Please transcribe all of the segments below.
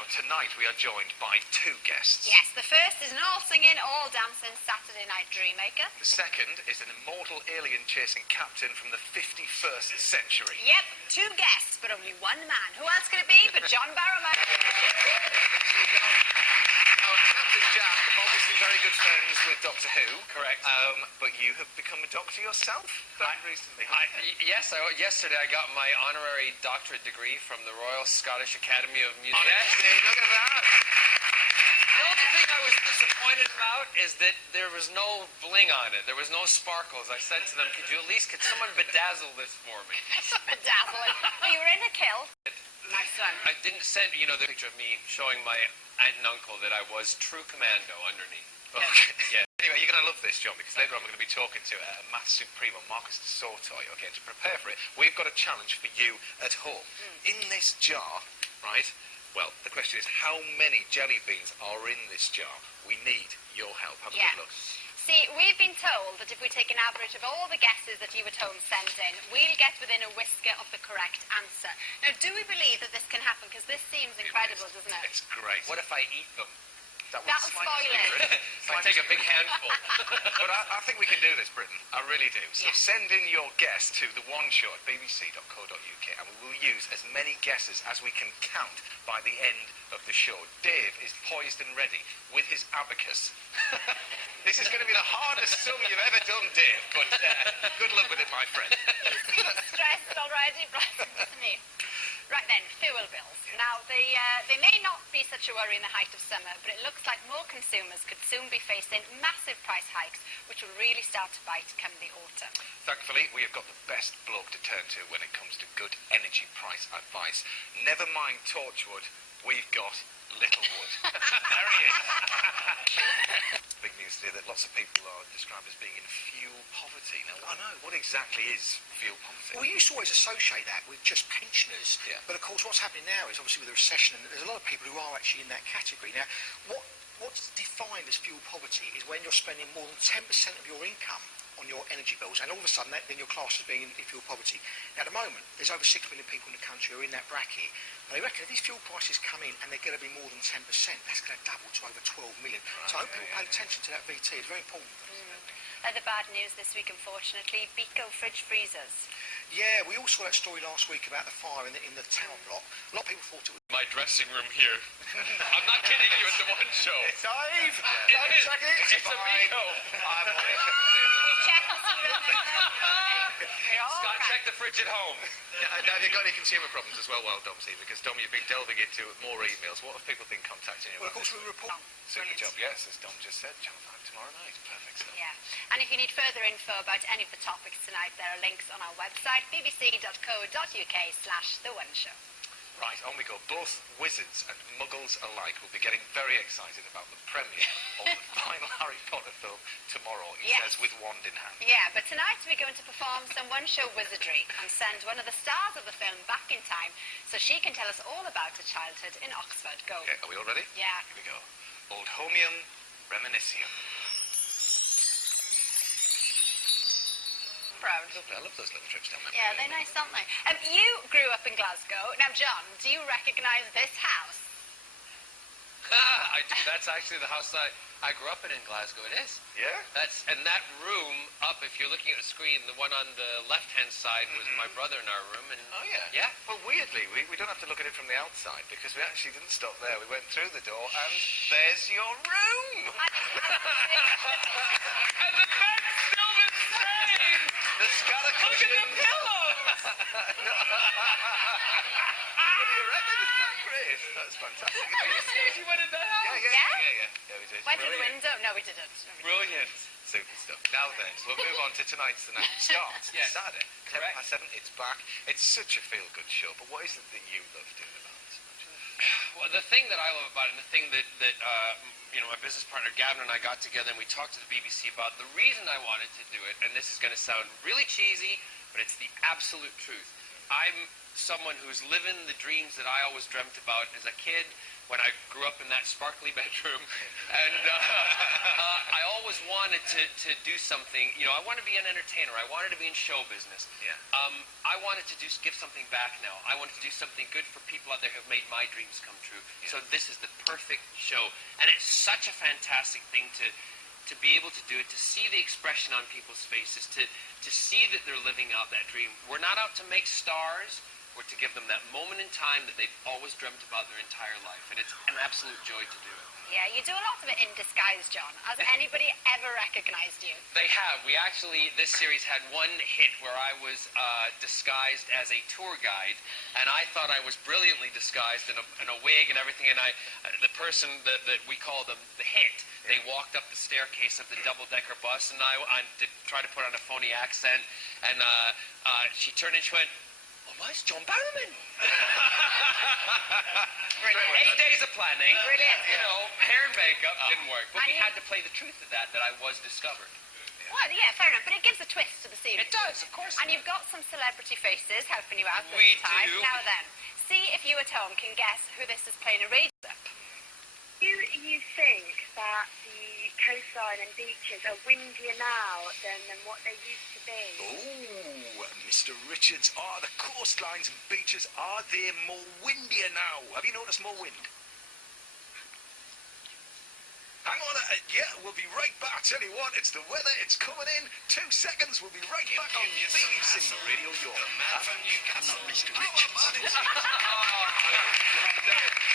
Now, tonight we are joined by two guests. Yes, the first is an all-singing, all-dancing Saturday night dreammaker. The second is an immortal alien-chasing captain from the 51st century. Yep, two guests, but only one man. Who else could it be but John Barrowman? Now, Captain Jack, obviously very good friends with Doctor Who. Correct. But you have become a doctor yourself very recently. Yes, yesterday I got my honorary doctorate degree from the Royal Scottish Academy of Music. Honestly, look at that. The only thing I was disappointed about is that there was no bling on it. There was no sparkles. I said to them, could someone bedazzle this for me? Bedazzle it. Oh, you were in a kill. My son. I didn't send, the picture of me showing my aunt and uncle that I was true commando underneath. Okay. Yeah. Anyway, you're going to love this, John, because later on we're going to be talking to Math Supremo, Marcus de Sortoy. Okay, to prepare for it, we've got a challenge for you at home. In this jar, right, well, the question is how many jelly beans are in this jar? We need your help. Have a good look. See, we've been told that if we take an average of all the guesses that you at home send in, we'll get within a whisker of the correct answer. Now, do we believe that this can happen? Because this seems incredible, doesn't it? It's great. What if I eat them? That'll spoil it. If I take a big handful. But I think we can do this, Britain. I really do. So send in your guess to the one show at bbc.co.uk and we will use as many guesses as we can count by the end of the show. Dave is poised and ready with his abacus. This is going to be the hardest sum you've ever done, Dave, but good luck with it, my friend. You seem stressed already, isn't he? Right then, fuel bills. Now, they may not be such a worry in the height of summer, but it looks like more consumers could soon be facing massive price hikes, which will really start to bite come the autumn. Thankfully, we have got the best bloke to turn to when it comes to good energy price advice. Never mind Torchwood, we've got Littlewood. There he is. Big news today that lots of people are described as being in fuel poverty. Now, I know. What exactly is fuel poverty? Well, we used to always associate that with just pensioners. Yeah. But of course, what's happening now is obviously with the recession, and there's a lot of people who are actually in that category. Now, what's defined as fuel poverty is when you're spending more than 10% of your income on your energy bills, and all of a sudden then your class is being in fuel poverty. Now, at the moment, there's over 6 million people in the country who are in that bracket. But they reckon if these fuel prices come in and they're going to be more than 10%, that's going to double to over 12 million. Right, so I hope people pay attention to that VT. It's very important. The bad news this week, unfortunately, Beco fridge freezers. Yeah, we all saw that story last week about the fire in the tower block. A lot of people thought it was My dressing room here. I'm not kidding you, it's the one show. It's Dave! It's a Beco. Scott, check the fridge at home. Now, have you got any consumer problems as well, Dom's here? Because, Dom, you've been delving into more emails. What have people been contacting you Well, about? of course, we report. Super job, yes, as Dom just said. Channel 5 tomorrow night. Perfect stuff. Yeah. And if you need further info about any of the topics tonight, there are links on our website, bbc.co.uk/The1Show. Right, on we go. Both wizards and muggles alike will be getting very excited about the premiere of the final Harry Potter film tomorrow, he says, with wand in hand. Yeah, but tonight we're going to perform some one-show wizardry and send one of the stars of the film back in time so she can tell us all about her childhood in Oxford. Go. Okay, are we all ready? Yeah. Here we go. Old homium reminiscium. Proud. Lovely. I love those little trips down there. Yeah, they're nice, aren't they? You grew up in Glasgow. Now, John, do you recognise this house? I do. That's actually the house I grew up in Glasgow. It is. Yeah? And that room up, if you're looking at the screen, the one on the left-hand side was my brother in our room. And oh, yeah? Yeah. Well, weirdly, we don't have to look at it from the outside because we actually didn't stop there. We went through the door and there's your room! And the bed's still the same! The scallop Look at the pillow! You reckon? Isn't that great? That's fantastic. Are you serious? You went in the house? Yeah, we did. Went through the window? No, we didn't. Brilliant. Super stuff. Now then, we'll move on to tonight's The Night Starts. Yes. Saturday, Correct. 7 it's back. It's such a feel-good show, but what is it that you love doing about it so much? Well, the thing that I love about it, and the thing that my business partner Gavin and I got together and we talked to the BBC about, the reason I wanted to do it, and this is going to sound really cheesy, but it's the absolute truth. I'm someone who's living the dreams that I always dreamt about as a kid when I grew up in that sparkly bedroom. And I always wanted to do something. You know, I wanted to be an entertainer. I wanted to be in show business. Yeah. I wanted to give something back now. I wanted to do something good for people out there who have made my dreams come true. Yeah. So this is the perfect show. And it's such a fantastic thing to be able to do it, to see the expression on people's faces, to see that they're living out that dream. We're not out to make stars. We're to give them that moment in time that they've always dreamt about their entire life. And it's an absolute joy to do it. Yeah, you do a lot of it in disguise, John. Has anybody ever recognized you? They have. We actually, this series had one hit where I was disguised as a tour guide, and I thought I was brilliantly disguised in a wig and everything, and the person that we call the hit, they walked up the staircase of the double-decker bus, and I did try to put on a phony accent, and she turned and she went, "Oh, it's John Barrowman." 8 days of planning. Brilliant. You know, hair and makeup didn't work, but we had to play the truth of that I was discovered. Well, yeah, fair enough, but it gives a twist to the series. It does, of course. And you've got some celebrity faces helping you out this We time. do. Now then, see if you at home can guess who this is playing a radio clip. Do you think that the coastline and beaches are windier now than what they used to be? Oh, Mr. Richards, the coastlines and beaches, are they more windier now? Have you noticed more wind? Hang on, yeah, we'll be right back. I tell you what, it's the weather, it's coming in. 2 seconds, we'll be right back on BBC Radio York. Mr. Richards.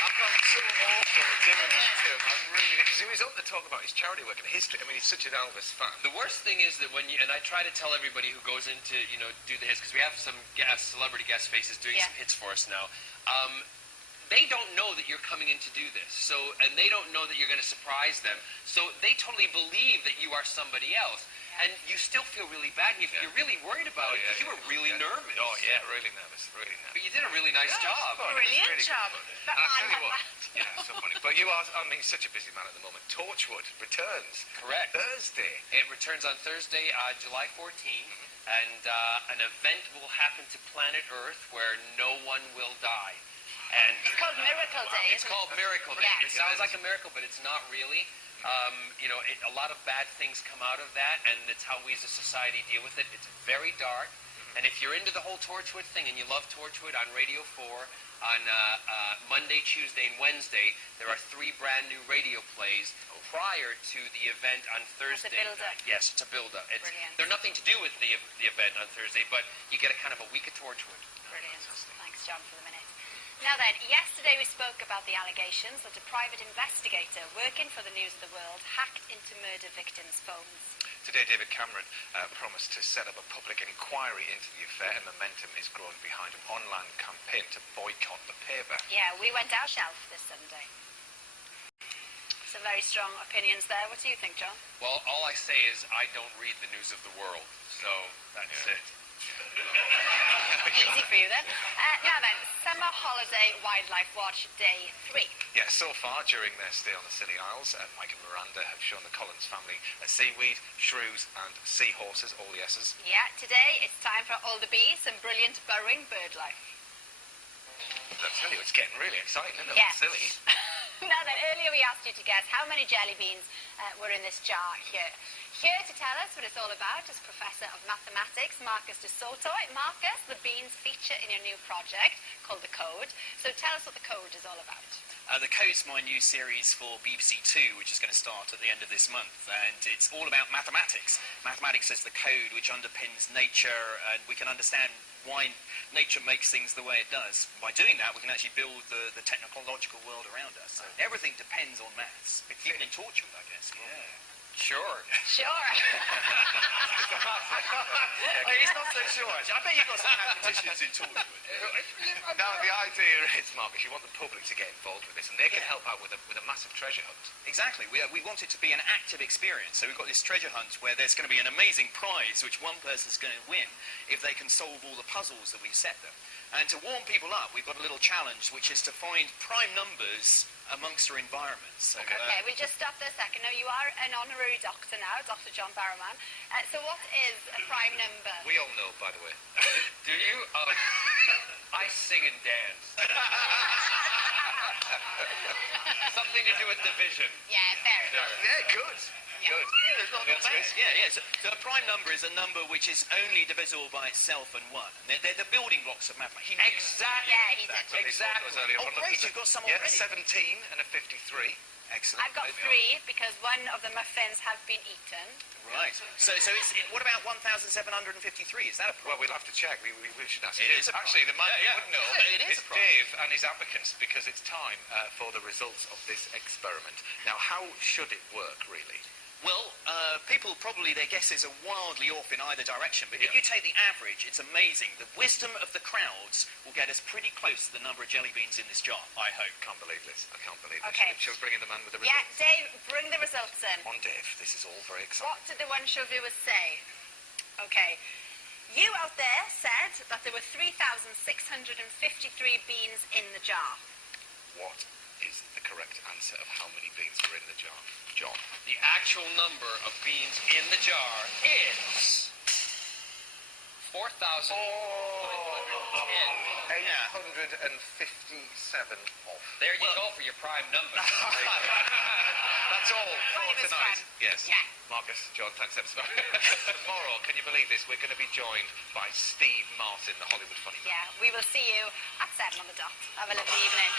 I felt so awful doing that to him. I really did, because he was up to talk about his charity work and history. I mean, he's such an Elvis fan. The worst thing is that when you, and I try to tell everybody who goes into, you know, do the hits, because we have some celebrity guest faces doing some hits for us now. They don't know that you're coming in to do this. So, and they don't know that you're going to surprise them. So they totally believe that you are somebody else. And you still feel really bad, and you're really worried about it. You were really nervous. Oh, yeah, really nervous, really nervous. But you did a really nice job. Brilliant job. But I'll tell man, you what, yeah, so funny. But you are, I mean, such a busy man at the moment. Torchwood returns. Correct. Thursday. It returns on Thursday, July 14th, and an event will happen to planet Earth where no one will die. And it's called Miracle Day. It's called Miracle Day. Yeah. It sounds like a miracle, but it's not really. You know, a lot of bad things come out of that, and it's how we as a society deal with it. It's very dark, and if you're into the whole Torchwood thing and you love Torchwood, on Radio 4, on Monday, Tuesday, and Wednesday, there are 3 brand new radio plays prior to the event on Thursday. It's a build-up. Yes, it's a build-up. Brilliant. They're nothing to do with the event on Thursday, but you get a kind of a week of Torchwood. Brilliant. Thanks, John, for the minute. Now then, yesterday we spoke about the allegations that a private investigator working for the News of the World hacked into murder victims' phones. Today, David Cameron promised to set up a public inquiry into the affair, and momentum is growing behind an online campaign to boycott the paper. Yeah, we went our shelf this Sunday. Some very strong opinions there. What do you think, John? Well, all I say is I don't read the News of the World, so that's it. Easy for you then. Now then, Summer Holiday Wildlife Watch Day 3. Yeah, so far during their stay on the Scilly Isles, Mike and Miranda have shown the Collins family seaweed, shrews and seahorses, all the S's. Yeah, today it's time for all the bees, some brilliant burrowing bird life. I tell you, it's getting really exciting, isn't it? Yeah. Silly. Now then, earlier we asked you to guess how many jelly beans were in this jar here. Here to tell us what it's all about is Professor of Mathematics, Marcus de Soto. Marcus, the beans feature in your new project called The Code. So tell us what The Code is all about. The Code's my new series for BBC Two, which is going to start at the end of this month, and it's all about mathematics. Mathematics is the code which underpins nature, and we can understand why nature makes things the way it does. By doing that, we can actually build the technological world around us. So everything depends on maths, even in Torchwood, I guess. Yeah. Sure. Sure. He's not so sure, actually. I bet you've got some mathematicians in Torchwood. Now, the idea is, Marcus, you want the public to get involved with this, and they can help out with a massive treasure hunt. Exactly. We want it to be an active experience. So we've got this treasure hunt where there's going to be an amazing prize which one person's going to win if they can solve all the puzzles that we've set them. And to warm people up, we've got a little challenge, which is to find prime numbers amongst our environment. So, Okay, we just stop there a second. Now, you are an honorary doctor now, Dr. John Barrowman. So what is a prime number? We all know, by the way. Do you? I sing and dance. Something to do with division. Yeah, fair enough. Yeah, good. Yeah. Good. yeah. So a prime number is a number which is only divisible by itself and 1. They're the building blocks of mathematics. Exactly. Yeah, he did. That's what they thought was earlier Oh, on. great, you've got some Yeah, already. 17 and a 53. Excellent. I've got 3 because one of the muffins have been eaten. Right. So what about 1,753? Is that a Well, problem? we'll have to check. We should ask. It is a Actually, the man who Yeah, would know It is is a problem. Dave and his applicants, because it's time for the results of this experiment. Now, how should it work, really? Well, people probably, their guesses are wildly off in either direction, but if Yeah. you take the average, it's amazing. The wisdom of the crowds will get us pretty close to the number of jelly beans in this jar, I hope. I can't believe this. I can't believe this. Okay. Shall we bring in the man with the Yeah, results? Dave, bring the results in. On Dave. This is all very exciting. What did the one-show viewers say? Okay. You out there said that there were 3,653 beans in the jar. What is the correct answer of how many beans are in the jar? John. The actual number of beans in the jar is 4,000. 857 off. There you go for your prime number. That's all Well, for it was tonight. fun. Yes. Yeah. Marcus, John, thanks ever so much. Tomorrow, can you believe this? We're going to be joined by Steve Martin, the Hollywood funny man. Yeah, we will see you at 7 on the dot. Have a lovely evening.